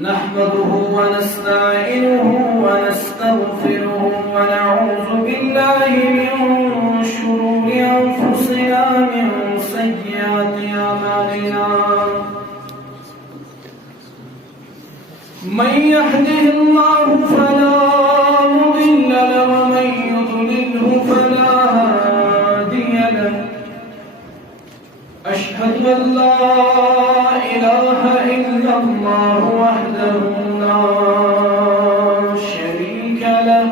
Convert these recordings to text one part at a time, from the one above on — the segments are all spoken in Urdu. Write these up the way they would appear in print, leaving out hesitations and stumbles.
نحمده ونستعينه ونستغفره ونعوذ بالله من شرور أنفسنا من سيئات أعمالنا من يهده الله فلا مضل له ومن يضلله فلا هادي له أشهد أن لا إله إلا الله وحده لا شريك له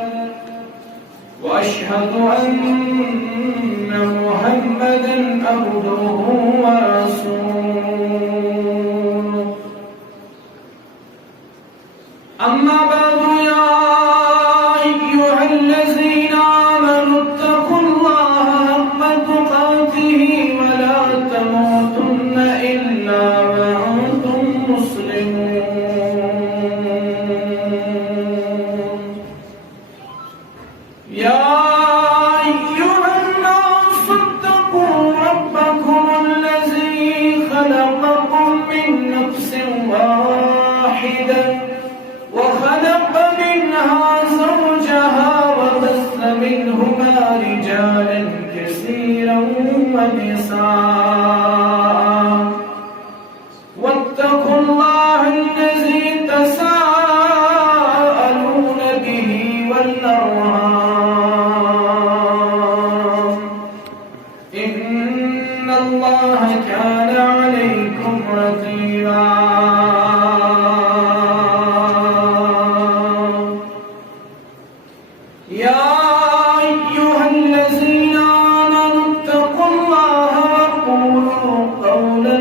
وأشهد أن محمدا عبده ورسوله أما بعد يا أيها الذين آمنوا اتقوا الله حق تقاته ولا تموتن إلا وأنتم مسلمون يا أيها الناس اتقوا ربكم الذي خلقكم من نفس واحدة وخلق منها زوجها وبث منهما رجالا كثيرا ونساء واتقوا الله الذي تساءلون به والأرحام إن الله كان عليكم رقيبا يا أيها الذين آمنوا اتقوا الله وقولوا قولا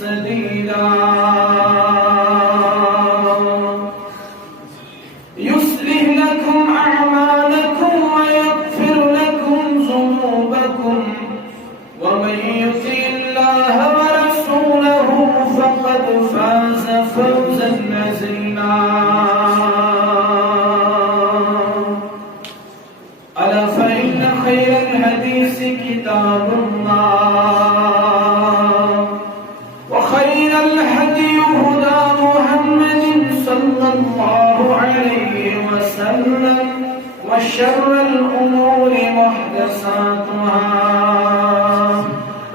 سديدا يصلح لكم أعمالكم ويغفر لكم ذنوبكم ومن يطع الله ورسوله فقد فاز فوزا عظيما ألا فإن خير الحديث كتاب الله وخير الهدي هدى محمد صلى الله عليه وسلم وشر الأمور محدثاتها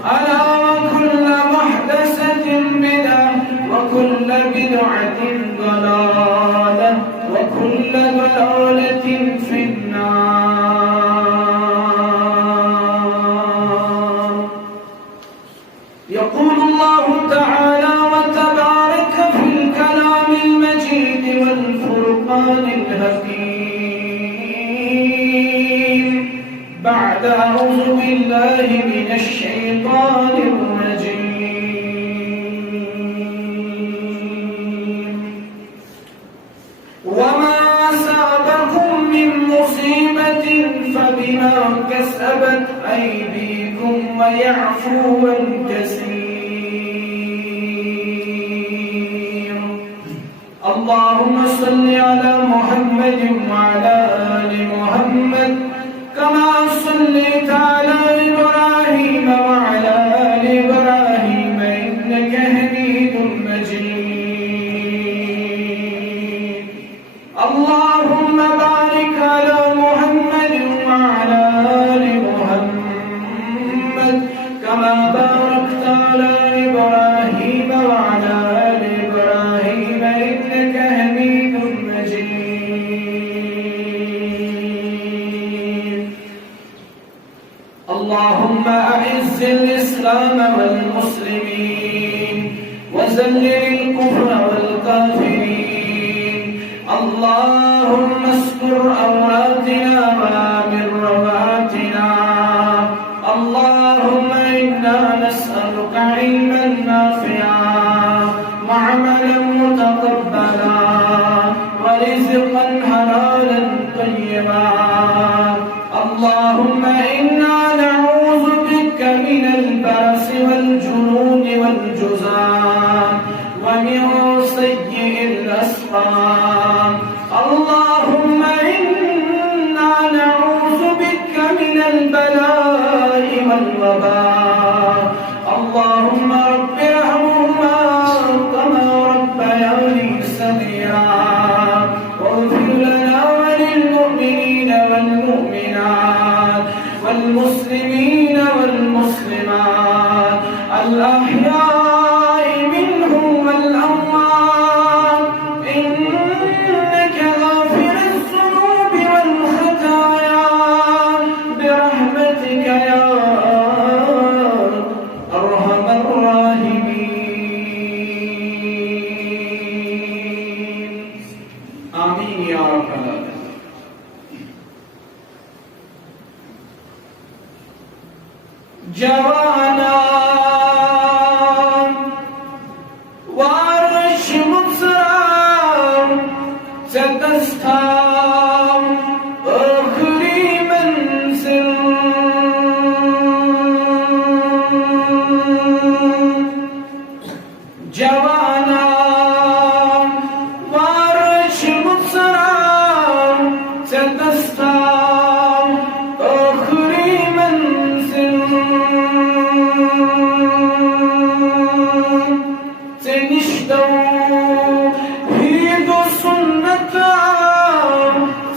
ألا وكل محدثة بدعة وكل بدعة ضلالة وكل ضلالة في النار يقول الله تعالى وتبارك في الكلام المجيد والفرقان الحكيم بعد أعوذ بالله من الشيطان الرجيم وما أصابكم من مصيبة فبما كسبت أيديكم ويعفو عن كثير اللهم صل على محمد وعلى آل محمد كما صليت على إبراهيم وعلى آل إبراهيم إنك حميد مجيد اللهم بارك على محمد وعلى آل محمد كما باركت على إبراهيم وعلى آل إبراهيم إنك حميد مجيد اللهم أعز الإسلام والمسلمين وذلل الكفر والكافرين اللهم استر عوراتنا وآمن رواتنا اللهم إنا نسألك علما نافعا وعملا متقبلا ورزقا حلالا طيبا اللهم إنا نعوذ بك من البأس والجنون والجزام ومن سيء الأسقام اللهم إنا نعوذ بك من البلاء والوباء اللهم رب ارحمهما كما ربياني جوانان وارش مبصران ستستام آخری منزل جوانان وارش مبصران ستستام آخری منزل سنشتو هيد سنتا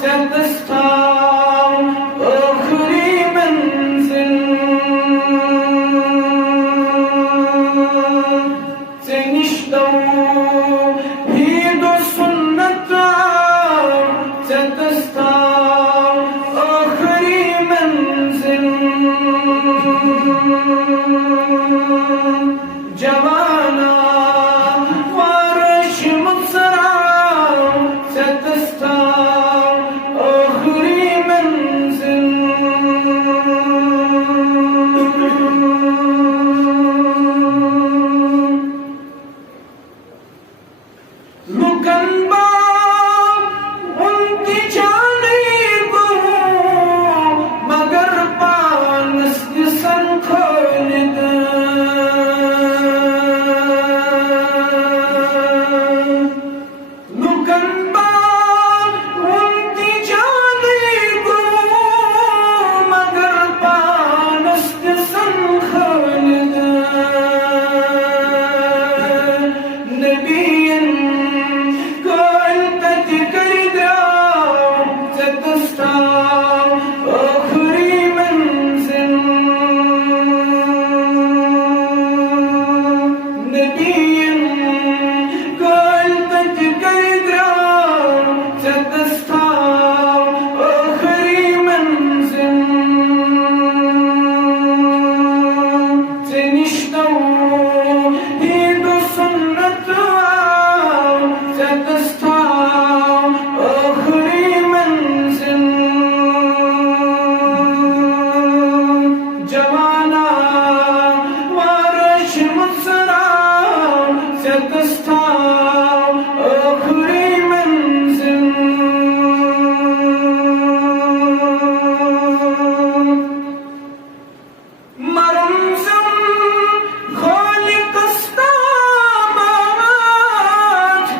ستستام آخری منزل سنشتو هيد سنتا ستستام آخری منزل جوانا وارش مبصران ستستام آخری منزل لکن با انتی جانی گو مگر پانست سن کھولد لکن با انتی جانی گو مگر پانست سن کھولد نبیین آخری منزل نبیین قلبت کردرام ستستام آخری منزل سنشتو هید سنتام ستستام آخری منزل جوانا وارش مبصران ستستام آخری منزل مرمزم خالق استامات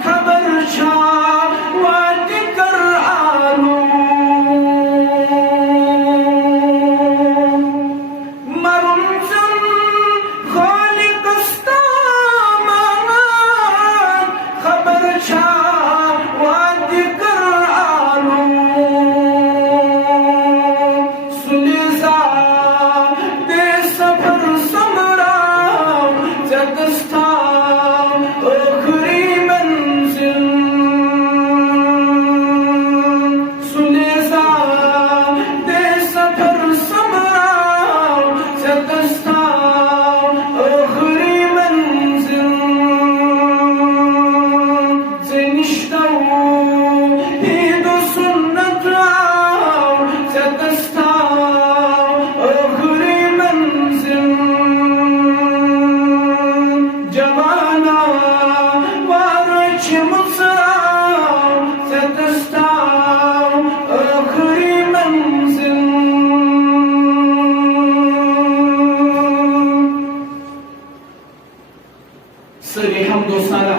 خبر شاہ وادکر آلو مرمزم خالق استامات خبر شاہ وادکر آلو سلیزا دے سفر سمرام ستستام آخری منزل سلیزا دے سفر سمرام ستستام آخری منزل سنشتو هید سنتام ستستام آخری منزل جوانا وارش مبصران ستستام آخری منزل سری حمد و ثنا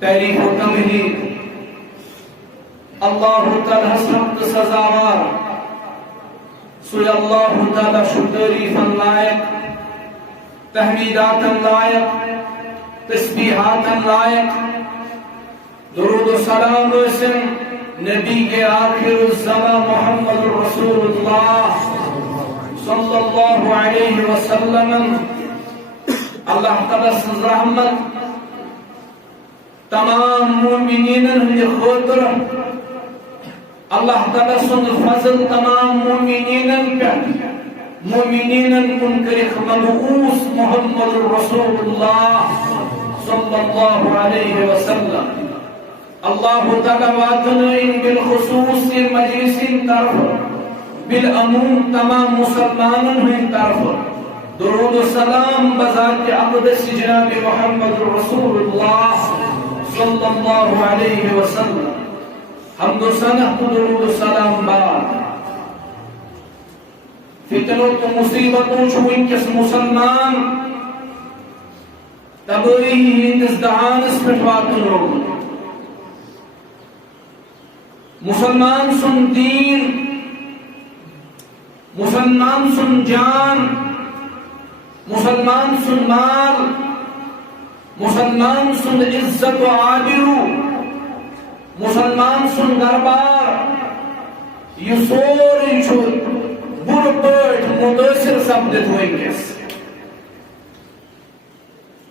تعریف و تمجید اللہ تعالی حسرت سزاوار سوی اللہ تعالی شکریف لائق تحمیدات لائق تسبیحات لائق درود و سلام رسن نبی کے آخر الزمان محمد رسول اللہ صلی اللہ علیہ وسلم اللہ تعالی سز رحمت تمام مومنین خاطر اللہ تعالی سند فضل تمام مومنین کن کرخ مبعوث محمد رسول اللہ صلی اللہ علیہ وسلم اللہ تعالی واتن بالخصوص مجلس طرف بالعموم تمام مسلمانوں ہند طرف درود و سلام بذات اقدس جناب محمد رسول اللہ صلی اللہ علیہ وسلم. حمد و ثنا و درود و سلام بعد فتنوں تو مصیبتوں چھو انکس مسلمان تباہی ہندس دہانس پہ واتن روگن. مسلمان سن دین، مسلمان سن جان، مسلمان سن مال، مسلمان سن عزت و آبرو، مسلمان سن دربار، یہ سوری چھو بر پٲٹھۍ متٲثر سپدِتھ وٕنکیٚس.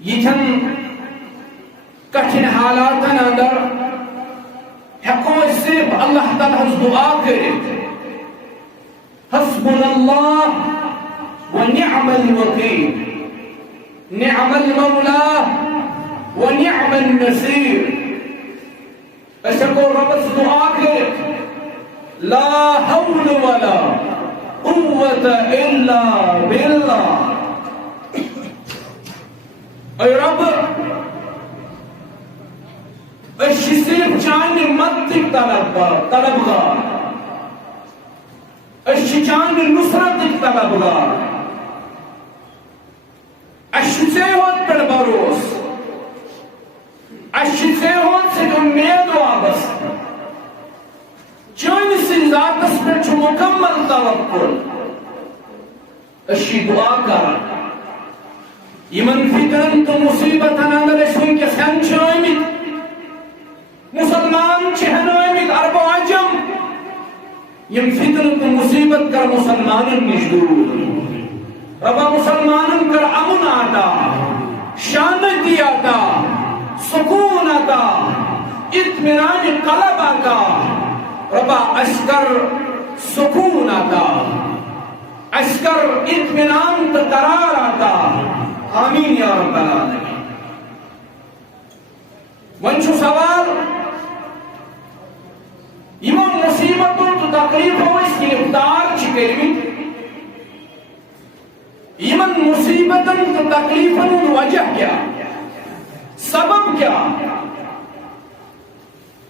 یِتھٮ۪ن کٹھِن حالاتن اندر ہیٚکو أسۍ صرف اللہ تعالیٰ ہس دعا کٔرِتھ حسبنا اللہ ونعم الوکیل نعم المولا ونعم النصير. أسۍ ہیٚکو رۄبس دعا کٔرِتھ لا حول ولا قوة إلا بالله. اے رب أسۍ چھِ صرف چانہِ مدتٕکۍ طلبگار، أسۍ چھِ چانہِ نصرتٕکۍ طلبگار، اَسہِ چھُ ژےٚ ہوت پٮ۪ٹھ بھروسہٕ، اَسہِ چھِ ژےٚ ہوت سۭتۍ اُمید وابستہٕ، چٲنِس ذاتس پٮ۪ٹھ چھُ مُکمل توکل. أسۍ چھِ دعا کران یمن فتنن تہٕ مصیبتن اندر أسۍ وٕنکیٚس ہٮ۪ن چھِ آمٕتۍ. مسلمان چھِ ہٮ۪نٲمٕتۍ عرب و عجم. یم فتنہٕ تہٕ مصیبت کر مسلمانن نش دوٗر. ربا مسلمانن کر امن عطا، شانتی عطا، سکون عطا، اطمینان قلب عطا. ربا اَسہِ کر سکون عطا، اَسہِ کر اطمینان تہٕ قرار عطا. آمین یا رب العالمین. وۄنۍ چھُ سوال یمو مصیبتوں تہٕ تکلیفو أسۍ گرفتار چھِ کٔرمٕتۍ، یمن مصیبتن تہٕ تکلیفن ہُنٛد وجہ کیٛاہ، سبب کیٛاہ؟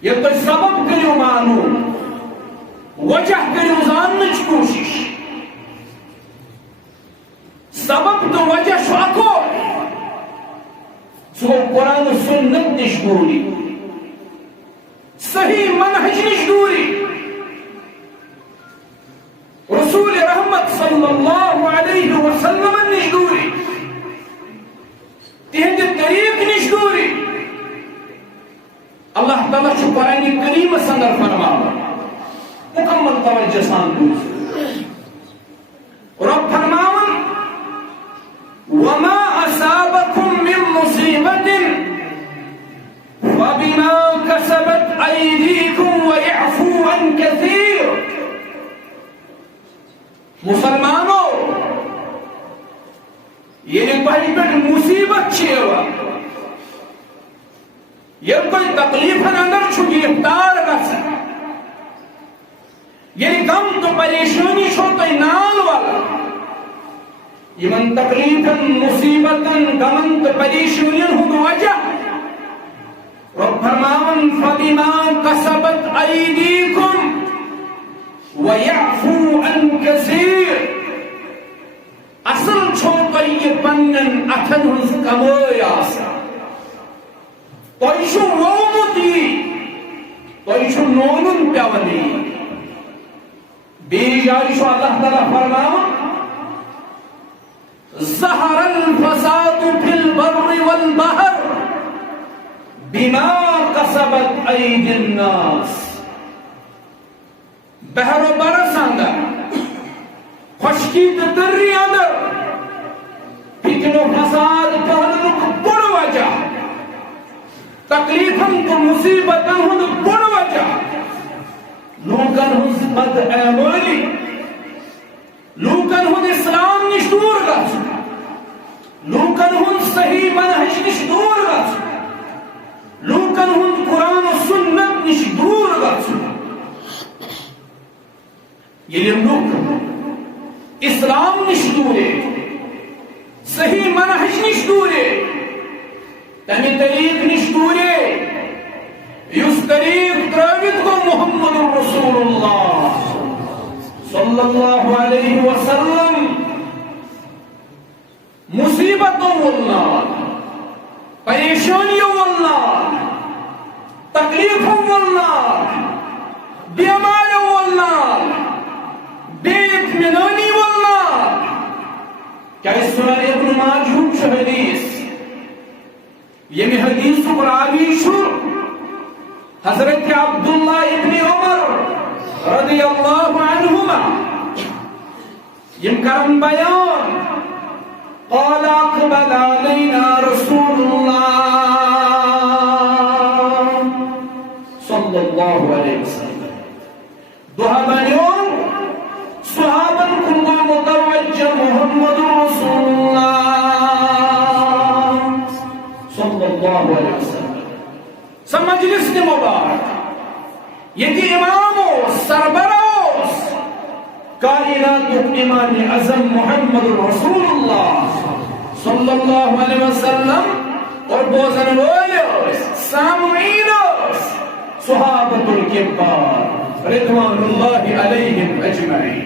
ییٚلہِ تُہۍ سبب کٔرِو معلوٗم، وجہ کٔرِو زاننٕچ کوٗشش. سبب تو وجہ چھُ اکو، سُہ گوٚو قرآن و سنت نش دوری، صحیح منہج نش دوری، رسول رحمت صلی اللہ علیہ وسلم نش دوری، تہنٛدِ طریق نش دوری. اللہ تعالیٰ چھُ قرآن کریمس اندر فرماوان، مکمل توجہ سان بوٗزِو. رب فرماوان وما أصابكم من مصيبة فبما كسبت أيديكم ويعفو عن كثير. مسلمانوں یعنی تۄہہِ پٮ۪ٹھ مصیبت چھِ یِوان، ییٚلہِ تُہۍ تکلیفن اندر چھُ گرفتار گژھان، ییٚلہِ غم تہٕ پریشٲنی چھو تۄہہِ نال والان، یمن تکلیفن مصیبتن غمن تہٕ پریشٲنین ہُنٛد وجہ رب فرماوان فبما کسبت ایدیکم ویعفو عن کثیر. اصل چھو تۄہہِ یہِ پننٮ۪ن اتھن ہٕنٛز کمٲے آسان، تۄہہِ چھُ وومُت یی، تۄہہِ چھُ نونُن پیوان یی. بیٚیہِ جایہِ چھُ اللہ تعالیٰ فرماوان ظہر الفساد فی البر والبحر بما کسبت ایدی الناس. بحر و برس اندر، خشکی تہٕ تٔرنی اندر فتنہ و فساد پھہلنُک بوٚڑ وجہ، تکلیفن تہٕ مصیبتن ہُنٛد بوٚڑ وجہ لوٗکن ہٕنٛز بدعمٲلی، لوٗکن ہُنٛد اسلام نش دوٗر گژھُن، لوٗکن ہُنٛد صحیح منہج نش دوٗر گژھُن، لوٗکن ہُنٛد قرآن و سنت نش دوٗر گژھُن. یہ لوگ اسلام نش دورے صحیح منہج نش دورے تمہیں طریق نش دورے اس طریق تراویت کو محمد رسول اللہ صلی اللہ علیہ وسلم مصیبتوں واللہ پریشانیوں واللہ تکلیفوں واللہ بیماریوں واللہ بے اطمینانی واللہ. کیا اس سنن ابن ماجہ حدیث یہ حدیث راوی حضرت عبداللہ ابن عمر رضی اللہ عنہما یم کرن بیان قال اقبل علینا رسول اللہ صلی اللہ علیہ وسلم دعا بنیون صحابن کن متوجہ محمد رسول اللہ صلی اللہ علیہ وسلم مجلس کے مبارک یہ امام سربراہ کائنات امام اعظم محمد رسول اللہ صلی اللہ علیہ وسلم اور بوزن والے سامعین صحابۃ الکبار رضوان اللہ علیہم اجمعین.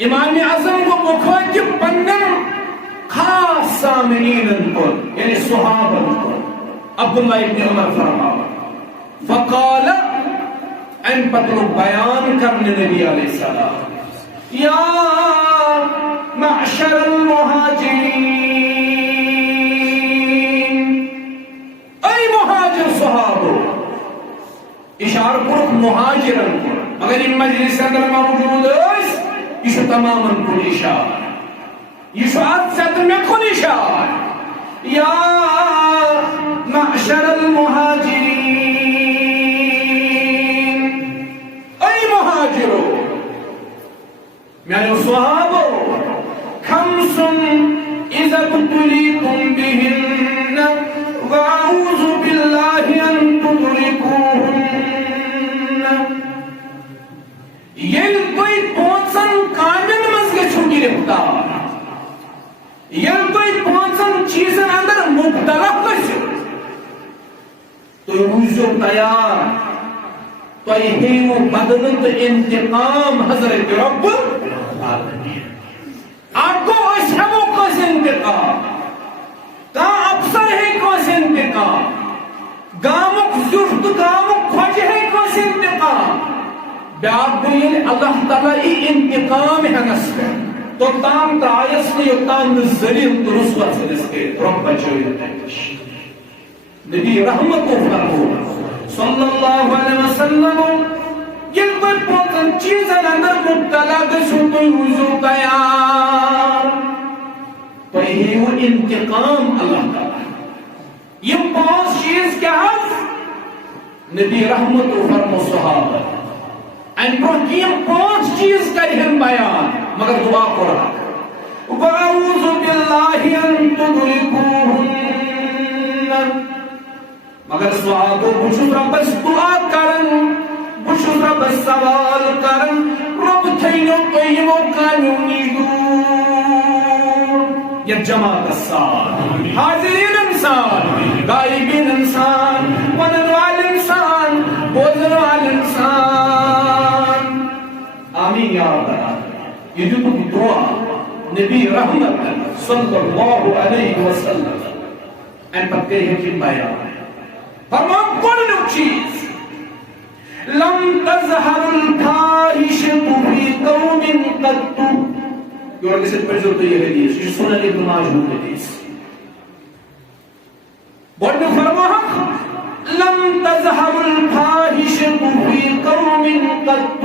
امام اعظم کو مخاطب پنن خاص سامعین کو یعنی صحابہ کو عبداللہ ابن عمر فرماوا فقال ان پتر بیان کرنے نبی علیہ السلام یا معشر المہاجرین ای مہاجر صحابو اشار کرک مہاجرن کو مگر ان مجلس اندر موجود اس یہ تماما کل اشار یہ آج صدر میں کل اشار یا معشر المہاجرین ای مہاجرو میانو صحابو خمس اذا ابتلیتم بہن واعوذ باللہ ان تدرکوہن یل کوئی پونسن کامل مزگے چھوٹی رفتار یل کوئی پونسن چیزن اندر مبتلا کسو تو روزو تیار تو یہ بدلت انتقام حضرت رب آپ کو اشہبو کس انتقام کا افسر ہے کس انتقام گامک زفت گامک خوش ہے کس انتقام بیاب بھئی اللہ تعالی انتقام ہے نسکر تو تام ترائیس نے تام ذریعہ رسوت سے نسکے رب بچوئی تیش نبی رحمت و فرمو صلی اللہ علیہ وسلم یہ کوئی پوتن چیزن اندر مبتلا گسو کوئی روزو تیار تو یہ وہ انتقام اللہ تعالی یہ پانچ چیز کیا ہے نبی رحمت و فرمو صحابہ ان پر یہ پانچ چیز کرہن بیان مگر دعا کو رہا وَأَعُوذُ بِاللَّهِ أَن تُدْرِكُوهُنَّ مگر صحابو بچو رب دعا کرن بچو رب سوال کرن رب تھینو قیمو کانو نیدور یہ جماعت السان حاضرین انسان غائبین انسان ونن وال انسان بوزن وال انسان آمین یا رب العالمین. یہ جو دعا نبی رحمت صلی اللہ علیہ وسلم ان پر کہے کہ بیان فرمان کل چیز لم تظہر الفاحشۃ فی قوم قط یہ اور کسی پر ضرورت یہ حدیث یہ سنن ابن ماجہ حدیث بڑھنے فرمان لم تظہر الفاحشۃ فی قوم قط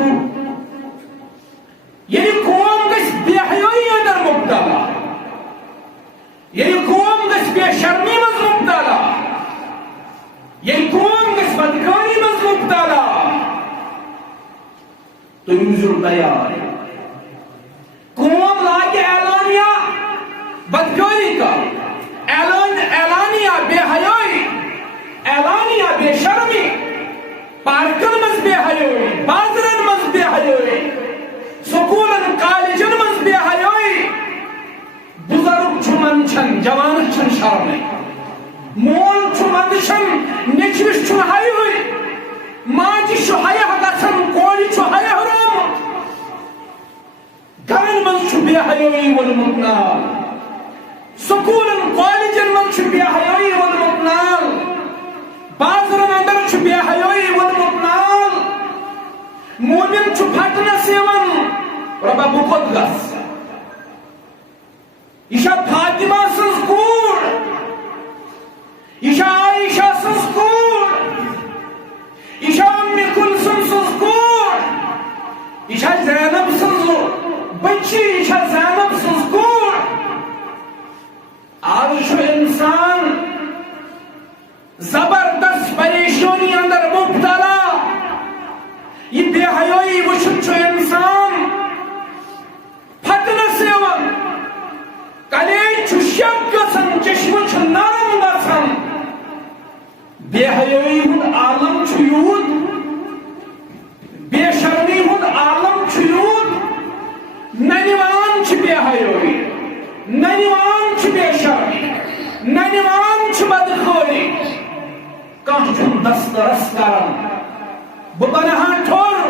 یعنی قوم کس بے حیائی اندر مبتلا یعنی قوم کس بے شرمی میں مبتلا یہ قوم کس بدکاری میں مبتلا تو یوزر تیار قوم لاکے اعلانیہ بدکاری کا اعلانیہ بے حیائی اعلانیہ بے شرمی پارکن مز بے حیائی بازرن مز مز بے حیائی سکولن کالجن مز بے حیائی بزرگ چھ منچن جوان چھن شرمے مول چھ منچن نیچوش چھ حیائی ماجی چھ حیا گژھن کوڑی چھ حیا حرام گرن مز چھ بے حیائی وولمت نال سکولن کالجن مز چھ بے حیائی وولمت نال بازرن اندر چھ بے حیائی وولمت نال مومن چھ پھٹنس یوان ربا بخود گس یہ فاطمہ سز کور یہ عائشہ سز کور یہ ام کلثوم سز کور یہ زینب سز بچی یہ زینب سز کور آج انسان زبردست پریشانی اندر مبتلا یہ بے حیائی وچھن انسان پھٹنس یوان کلیج شک گژھان چشم نرم گژھان بے حیائی ہند عالم یوت بے شرمی ہند عالم یوت ننوان بے حیائی ننوان بے شرمی ننوان بدخوری کھانا دسترس کران بہ بنہا ٹھور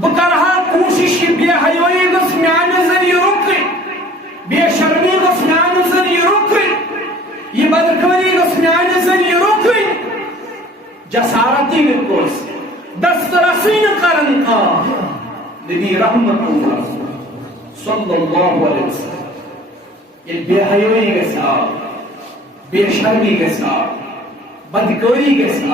بہ کرہا کوشش کہ بے حیائی گژھ میانہ ذریعہ رکن بے شرمی گژھ میانہ ذریعہ رکن یہ بدخوری گژھ میانہ ذریعہ رکن جسارتی نکوس دسترسی کرن نبی رحمت اللہ صلی اللہ علیہ وسلم یہ بے حیائی گژھ بے شرمی گژھ بدکاری گژھ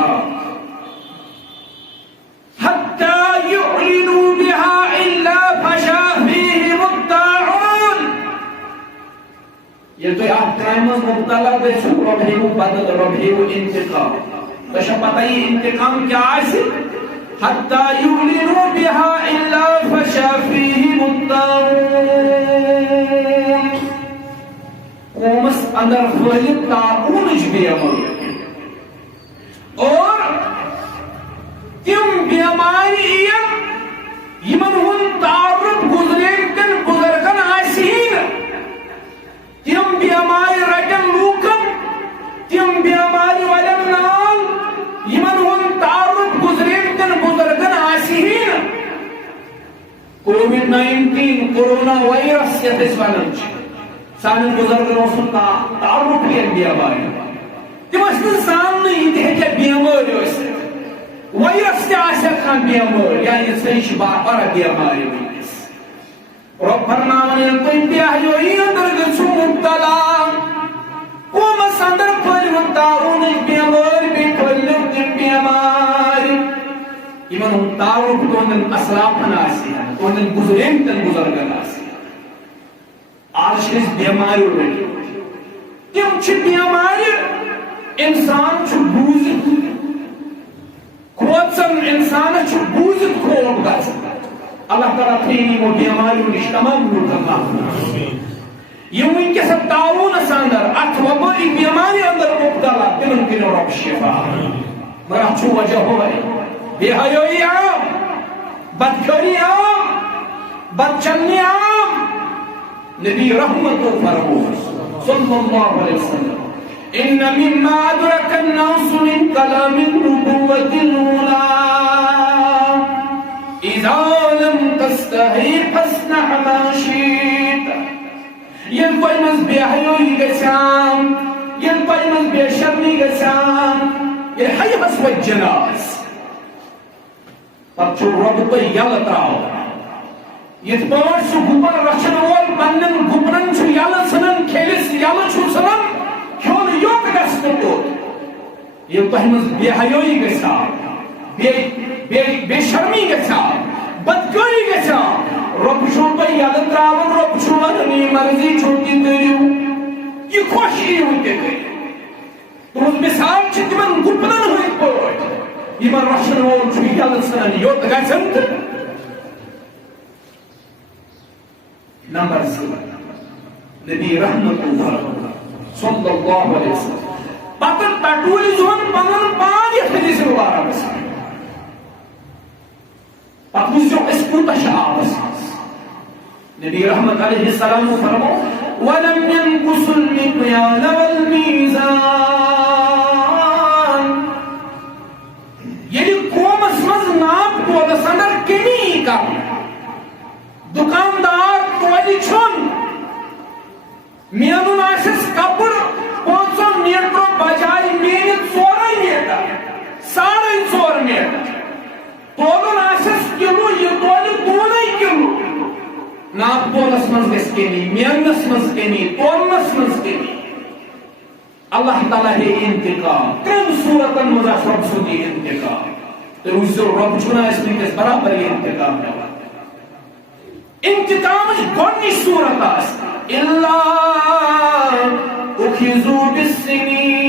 حتى يعلنوا بها إلا فشا فيهم الطاعون یہ تو آپ کرائمز مبتلا گژھو ربہیو بدل ربہیو انتقام تشا پتہ یہ انتقام کیا آسی حتى يعلنوا بها إلا فشا فيهم الطاعون قومس اندر خلق طاعونش بیامر اور تم بیماری یمن ہن تعارف گزریمتن بزرگن آسین تم بیماری رٹن لوکن تم بیماری والن نال یمن ہن تعارف گزریمتن بزرگن آسین کووڈ-19 کورونا وائرس یتھ اس ونان سان بزرگن تعارف یہ بیماری تم سان یہ بیماری وائرس کھان بیمار یعنی سہ بڑا بیماری ونکس رب فرمان تم بے حیائی اندر گژھو مبتلا قومس اندر پھلو طاعون بیمار بیٚیہِ پھٔہلو تِم بیمارِ یمن ہُنٛد تعارُف تُہنٛدٮ۪ن اسلافن آسہِ تُہنٛدٮ۪ن گُزریمتٮ۪ن بُزرگن آسہِ آز چھِ أسۍ بیماریو رٔٹِتھ تِم چھِ بیمارِ انسان چھُ بوٗزِتھ کھوژن انسان بوزت خوف گژھان اللہ تعالیٰ تھین یمو بیماریو نش تمام لوکن محفوظ یم ونکس تعاونس اندر اتھ وبائی بیماری اندر مبتلا تمن دِنو رب شفا مگر اتھ وجہ ہوئے بے حیائی عام بدکاری عام بدچلنی عام نبی رحمت فرمود صلی اللہ علیہ وسلم إن مما أدرك الناس من كلام النبوة الأولى إذا لم تستحي فاصنع ما شئت يلقيمز بحيوي گژھان يلقيمز بشرمي گژھان يلحي حسب الجناز پتہ چھُ رب تۄہہِ یلہٕ ترٛاوان یِتھ پٲٹھۍ سُہ گُپن رچھن وول پننٮ۪ن گُپنن چھُ یلہٕ ژھٕنان کھیلِس یلہٕ چھُ ژھٕنان کھیون یوک گژھِ نہٕ توٚت ییٚلہِ تۄہہِ منٛز بے حیٲیی گژھِ بے شرمی گژھِ بدکٲری گژھِ رۄب چھُو تۄہہِ یلہٕ ترٛاوان رۄب چھُ ونان یہِ مرضی چھو تہِ کٔرِو یہِ خۄش یِیِو تہِ کٔرِو تُہنٛز مثال چھِ تِمن گُپنن ہٕنٛدۍ پٲٹھۍ یِمن رچھن وول چھُ یلہٕ ژھٕنان یوٚت گژھن تہٕ نمبر 2 نبی رحمت اللہ صلی اللہ علیہ وسلم پتہ ٹٹولی زون پنن پان یہ حدیث مبارک پتہ اس کوتاہ آبس نبی رحمت علیہ السلام فرمو وَلَمْ يَنْقُصُ الْمِقْيَالَ وَالْمِيزَانَ یعنی قومس مز ناپ تولس اندر کمی کر دکاندار تولی چھن مینن آسس کپڑ 500 میٹر بجائے مینت 4 میٹر 4.5 میٹر تولن آسس کلو یہ تولی 2 کلو ناپ تولس مز گس کمی مینس مز کمی تولنس مز کمی اللہ تعالیٰ ہے انتقام تم صورتن مزا رب سدی انتقام تو اس رب چھنا اس میں کس برابر یہ انتقام ہے انتقام گونی صورت آس الا اخذوا بالسنین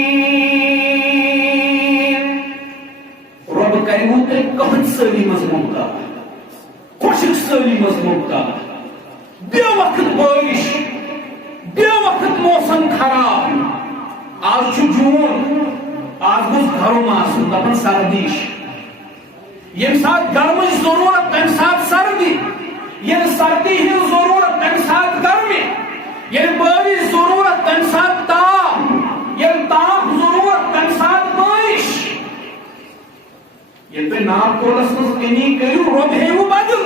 رب کریمو تے کہت سلی مضمون کا خوشک سلی مضمون کا بے وقت بارش بے وقت موسم خراب آج جون آج گوز گھروں آسن دپن سردیش یم ساتھ گرمچ ضرورت تم ساتھ سردی یم سردی ہی ضرورت تم ساتھ گرمی یم بارش ضرورت تم ساتھ تاپ یم تاپ ضرورت تم ساتھ بارش یہ تو ناپ تولس مز کمی کرو رب ہے وہ بدل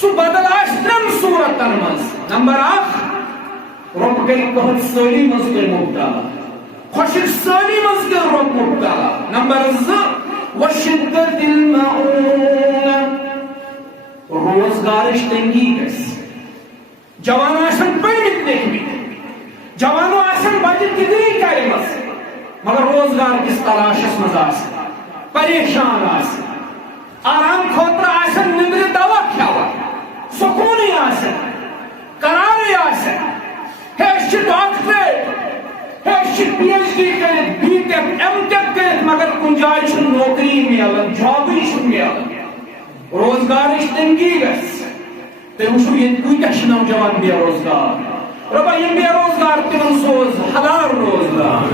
سو بدل آش 3 صورتن مز نمبر 1 رب کئی کہت سالی مز کے مبتلا خوشک سالی مز کے رب مبتلا نمبر 2 وشدت المعونہ روزگارش تنگی گس جوان آسن پڑھت لیکھمت جوانو آسن بچت ڈگری کرمس مگر روزگار کس تلاشس مز آسن پریشان آسن آرام خاطر آسن نندر دوا کھیاوان سکونی آسن قراری آسن ہے ڈاکٹریٹ پی ایچ ڈی کرت بی ٹیک ایم ٹیک کرت مگر کن جائے چھ نوکری میلن جابی چھ میلن روزگار تنگی گس تو وچھو یہ کوئی نوجوان بے روزگار ربا یم بے روزگار تمن سوز حلال روزگار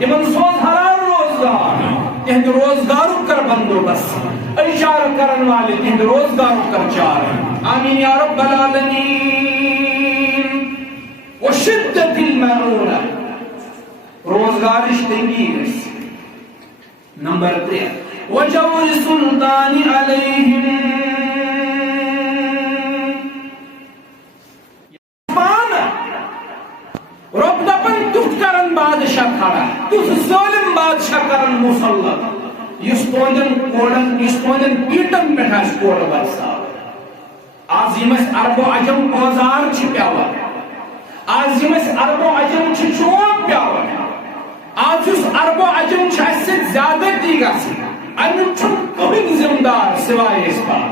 تمن سوز حلال روزگار تہند روزگار کر بندوبست اشارہ کرن والے تہند روزگار کر چار آمین یا رب العالمین وشدت المعونہ روزگار تنگی گس نمبر 3 وجور السلطان علیہم رب دپن تُتھ کرن بادشاہ کھڑا تُتھ ظالم بادشاہ کرن مسلط یس تہندین کوڑن یس تہندین پیٹن پہ کوڑ برسا آج یم عرب و عجم بازار پیوان آج یم عرب و عجم چوب پیوان آج اس عرب و عجم سے زیادہ تی گژھان امیک چھن کہین ذمہ دار سوائے اس بات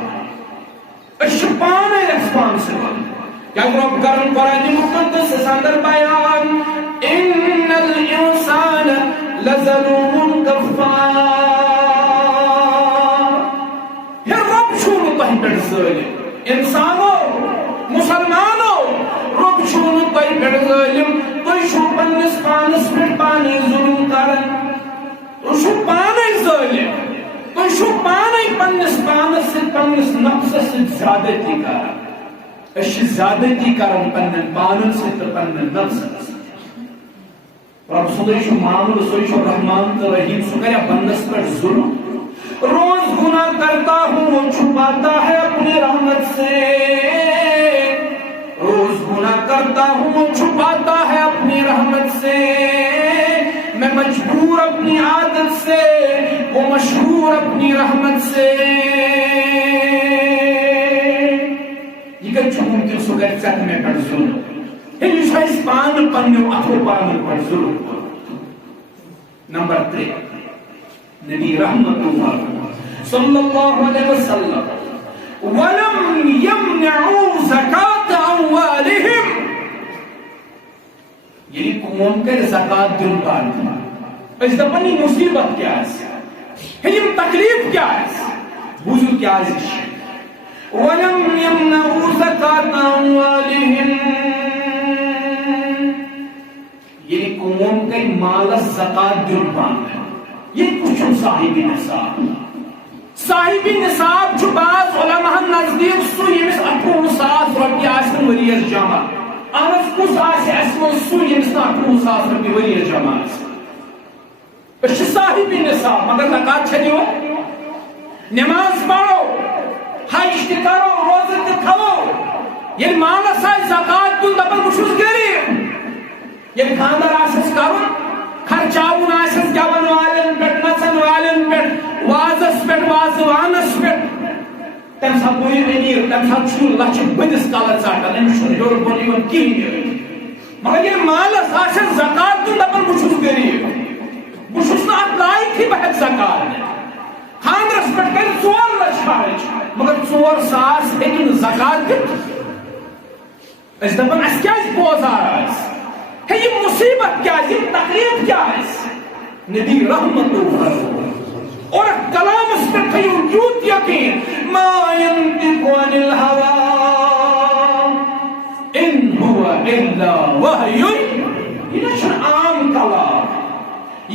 اس پانے ریسپانسبل کیا رب کرن قرآن مقدس اس اندر بیان ان الانسان لظلوم کفار یہ رب چھون تہ پہ ظالم انسانو مسلمانو رب چھون تہ پہ ظالم تھی چھو پنس پانس پہ پانے ظلم کرن تھی پانے ظالم تھی پانے پنس پانس سے پنس نفس سے زیادتی کرن اس زیادتی کرن پنن پانن سے پنن نفس رب سوئی معامل سوئی رحمان تو رحیم سو کرے بندس پر ظلم روز گناہ کرتا ہوں وہ چھپاتا ہے اپنی رحمت سے روز گناہ کرتا ہوں وہ چھپاتا ہے اپنی رحمت سے میں مجبور اپنی عادت سے وہ مشہور اپنی رحمت سے یہ کہ ممکن سو گھر چک میں پر ظلم یہ جو اس پان پنیو اتھو پان پر ظلم نمبر 3 نبی رحمت اللہ صلی اللہ علیہ وسلم وَلَمْ يَمْنَعُوا زَكَاةَ أَمْوَالِهِمْ یعنی قوم کے زکاة دن پار اس دپنی مصیبت کیا ہے یہ تکلیف کیا ہے بوزو کیا ہے وَلَمْ يَمْنَعُوا زَكَاةَ أَمْوَالِهِمْ یعنی قوم کے مال زکاة دن پار یہ کچھ صاحبی نصاب صاحب نصاب بعض علماء نزدیک سو یمس 18,000 رۄپیہِ آسن ؤریَس جمع اہن کُس آسہِ اَسہِ منٛز سُہ ییٚمِس نہٕ 18,000 رۄپیہِ ؤریَس جمع آسہِ أسۍ چھِ صاحب نصاب مگر زکات چھا دِوان نماز پرو حج تہِ کرو روزٕ تہِ تھاوو ییٚلہِ مالس آسہِ زکات دیُن دپان بہٕ چھُس غریٖب ییٚلہِ خاندر آسٮ۪س کرُن خرچاوُن آسٮ۪س گٮ۪ون والٮ۪ن پٮ۪ٹھ نژن والٮ۪ن پٮ۪ٹھ وازس پٮ۪ٹھ وازوانس پٮ۪ٹھ تمہِ ساتہٕ گوٚو یہِ أمیٖر تمہِ ساتہٕ چھُ لچھِ بٔدِس کلس ژٹان أمِس چھُنہٕ ہیوٚر بۄن یِوان کِہیٖنۍ مگر ییٚلہِ مالس آسٮ۪س زکات دیُن دپان بہٕ چھُس غریٖب بہٕ چھُس نہٕ اتھ لایقٕے بہٕ ہٮ۪کہٕ زکات دِتھ خاندرس پٮ۪ٹھ کرِ 4 لچھ خرچ مگر 4,000 ہیٚکہِ نہٕ زکات دِتھ أسۍ دپان اَسہِ کیازِ بوزار آسہِ ہے یہ مصیبت کیازِ یہ تکلیف کیا آسہِ نبی رحمت اور کلام اس پر تھیو یوت یقین ما ينطق عن الهوى ان هو الا وحی یہ چھُنہٕ عام کلام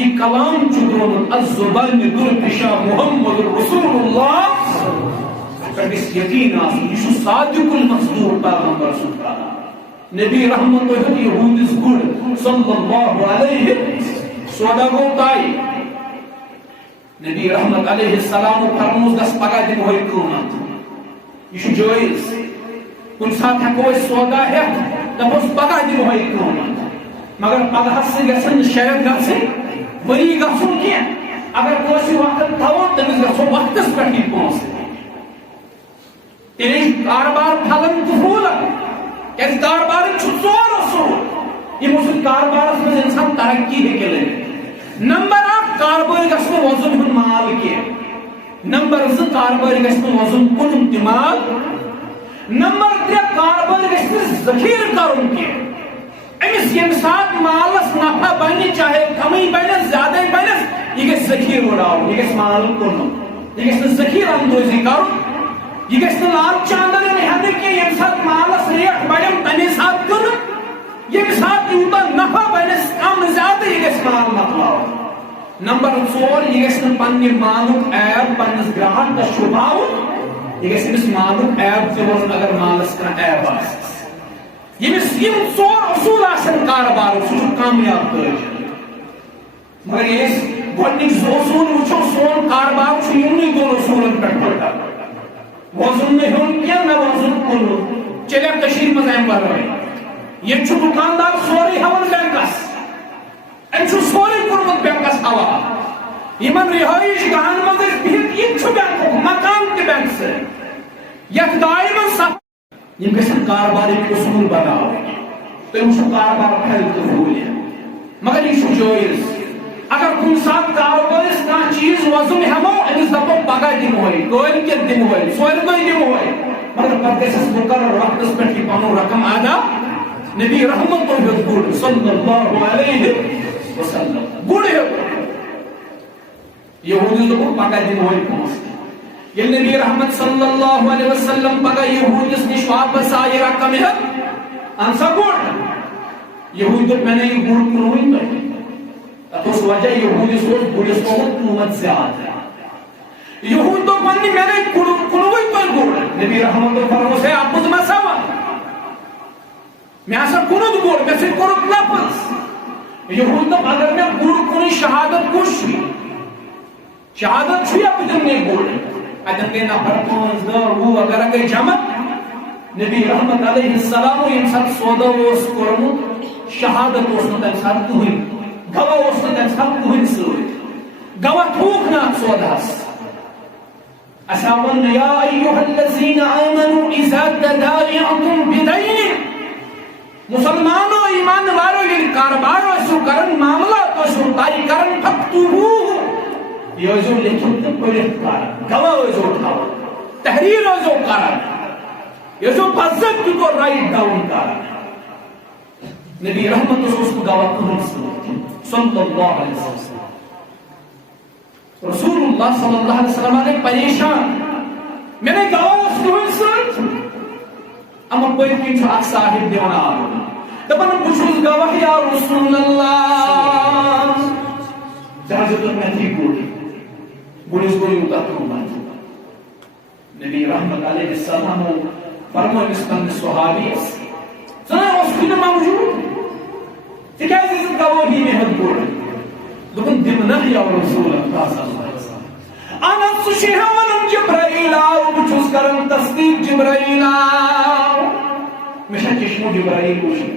یہ کلام چھُ درٛامُت الزبان درپیشہ محمد رسول اللہ پٮ۪ٹھ گژھِ یقین آسُن یہ چھُ صادق المصدوق پیغمبر سُنٛد کلام نبی رحمت ہوت یہودس گڑ صلی اللہ علیہ سودا گو تائی نبی رحمت علیہ السلام فرموس گس پگہ دمو قیمت یہ جائز کن سات ہیکو اس سودا ہیت دپوس پگہ دمو قیمت مگر پگہ سے گژھن شاید گژھن وری گژھن کی اگر کوئی وقت تھاو تمس گژھو وقتس پٮ۪ٹھ ہی پونسہٕ تیٚلہِ کاربار پھلن تہٕ پھوٗلن کیازِ کاربار چھُ 4 اصوٗل یِمو سۭتۍ کاربارس منٛز انسان ترقی ہیٚکہِ لٔبِتھ نمبر 1 کاربٲرۍ گژھِ نہٕ وۄزُم ہُنٛد مال کینٛہہ نمبر 2 کاربٲرۍ گژھِ نہٕ وۄزُم کُنُن تہِ مال نمبر 3 کاربٲرۍ گژھِ نہٕ ذخیرٕ کرُن کینٛہہ أمِس ییٚمہِ ساتہٕ مالس نفع بنہِ چاہے کمٕے بنٮ۪س زیادے بنٮ۪س یہِ گژھِ ذخیرٕ وُڑاوُن یہِ گژھِ مال کُنُن یہِ گژھِ نہٕ ذخیرٕ اندوزی کرُن یہ گژھِ نہٕ لالچہِ اندر ہٮ۪نہٕ کینٛہہ ییٚمہِ ساتہٕ مالس ریٹ بڑٮ۪م تمے ساتہٕ کٕنہٕ ییٚمہِ ساتہٕ یوٗتاہ نفع بنٮ۪س کم زیادٕ یہِ گژھِ مال مۄکلاوُن نمبر 4 یہِ گژھِ نہٕ پننہِ مالُک عیب پننِس گراہکس چھُپاوُن یہِ گژھِ أمِس مالُک عیب تہِ وَنُن اگر مالس کانٛہہ عیب آسٮ۪س ییٚمِس یِم 4 اصوٗل آسن کاربارُک سُہ چھُ کامیاب تٲجر مگر ییٚلہِ أسۍ گۄڈنِکۍ 2 اصوٗل وٕچھو سون کاربار چھُ یِمنٕے 2 اصوٗلن پٮ۪ٹھ پھٕٹان وزن نہ ہیوٚن کینٛہہ نہ وزن کُنُن چلیا کٔشیٖرِ منٛز امہِ ورٲے ییٚتہِ چھُ دُکاندار سورُے ہاوان بینکس أمۍ چھُ سورُے کوٚرمُت بینکس حوالہٕ یِمن رِہٲیِش گاہن منٛز أسۍ بِہِتھ یہِ تہِ چھُ بینکُک مکان تہِ بینک سۭتۍ یتھ گاڑِ منٛز سفر یِم گژھن کاربارٕکۍ اصوٗل بناوٕنۍ تُہۍ وٕچھِو کاربار پھلہِ تہٕ پھوٗلہِ مگر یہِ چھُ جٲیز اگر کُنہِ ساتہٕ کاربارس کانٛہہ چیٖز وزُن ہٮ۪مو أمِس دپو پگاہ دِمہوے کٲلۍ کٮ۪تھ دِمہوے ژورِ دۄہہِ دِمہوے مگر پتہٕ گژھٮ۪س مُقرر وقتس پٮ۪ٹھ یہِ پنُن رقم ادا نبی رحمت ہیوٚت گُر صلی اللہ علیہ وسلم گُر ہیوٚت یہوٗدس دوٚپُکھ پگاہ دِمہوے پونٛسہٕ ییٚلہِ نبی رحمت صلی اللہ علیہ وسلم پگاہ یہوٗدس نِش واپس آیہِ رقم ہیٚتھ ان سا گُر یہوٗدۍ دوٚپ مےٚ نے یہِ گُر کُنوُے تۄہہِ تتھ اوس وجہ یہوٗدس اوس گُرِس تھوٚومُت قۭمت زیادٕ یہوٗد دوٚپ وۄنۍ مےٚ نے کُنوُے تۄہہِ گُر نبی رحمت فرموس ہے اپُز مہ سوال مےٚ ہسا کُنُتھ گُر مےٚ سۭتۍ کوٚرُکھ لفظ یہوٗد دوٚپ اگر مےٚ گُر کُنٕے شہادت کُس چھُ شہادت چھُ یا بہٕ دِمہٕ نے گُر اتٮ۪ن گٔے نفر 5 10 20 وغیرہ گٔے جمع نبی رحمت علیہ السلام ییٚمہِ ساتہٕ سودا اوس کوٚرمُت شہادت اوس نہٕ تمہِ ساتہٕ کٕہٕنۍ گواہ اوس نہٕ تمہِ ساتہٕ کٕہٕنۍ سۭتۍ گواہ تھووُکھ نہٕ اتھ سوداہس اسہِ آو وننہٕ یا ایُّہا الذین آمنوا اذا تداینتم بدین مسلمانو ایمان والو ییٚلہِ کاربار ٲسِو کران معاملات ٲسِو طے کران فاکتبوٗہ یہِ ٲسۍزیو لیکھِتھ تہٕ پٔرِتھ کران گواہ ٲسۍزیو تھاوان تحریر ٲسۍزیو کران یہِ ٲسۍزیو باضٲبطہٕ طور رایٹ ڈاوُن کران نبی رحمت اوس نہٕ گواہ کٕہٕنۍ سۭتۍ صلی اللہ علیہ وسلم رسول اللہ صلی اللہ علیہ وسلم آگے پریشان میں نے گواہ کٕہٕنۍ سۭتۍ اما پٔتۍ کِنۍ چھُ اکھ صاحب دِوان آب دپان بہٕ چھُس گواہ یا رسول اللہ ژےٚ حظ دیُتُتھ مےٚ تھی گُر گُرِس گوٚو یوٗتاہ قۭمت نبی رحمت علیہ السلام فرمائے اس پنس صحابیس سنا اس کن موجود تکیز اس گواہی میں حد بول دکن دمنا یا رسول اللہ صلی اللہ علیہ وسلم انا سشیحانم جبرائیل آو بچوز کرم تصدیق جبرائیل آو مشا چشمو جبرائیل بوشن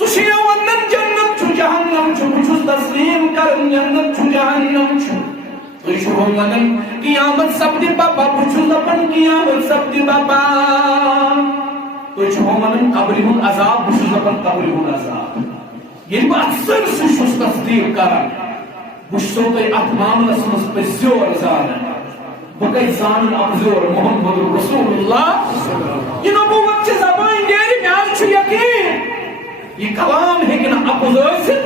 سشیحانم جنت چھو جہنم چھو بچوز تسلیم کرم جنت چھو جہنم چھو تو شروعاً قیامت سب دی بابا بچوز اپن قیامت سب دی بابا تو شروعاً قبری ہون عذاب بچوز اپن قبری ہون عذاب یہ با اکثر سوشوز تصدیق کرن بچسو تے اتمام لسمس پر زور زانن بکای زانن ابزور محمد رسول اللہ یہ نبوت چی زبان دیری میں آج چھو یقین یہ کلام ہے کہ نا اپوزوئی سے